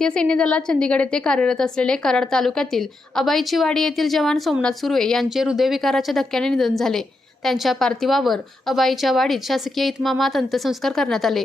भारतीय सैन्य दलात चंदीगड येथे कार्यरत असलेले कराड तालुक्यातील अबाईचीवाडी येथील जवान सोमनाथ सुर्वे यांचे हृदयविकाराच्या धक्क्याने निधन झाले. त्यांच्या पार्थिवावर अबाईच्या वाडीत शासकीय इतमामात अंत्यसंस्कार करण्यात आले.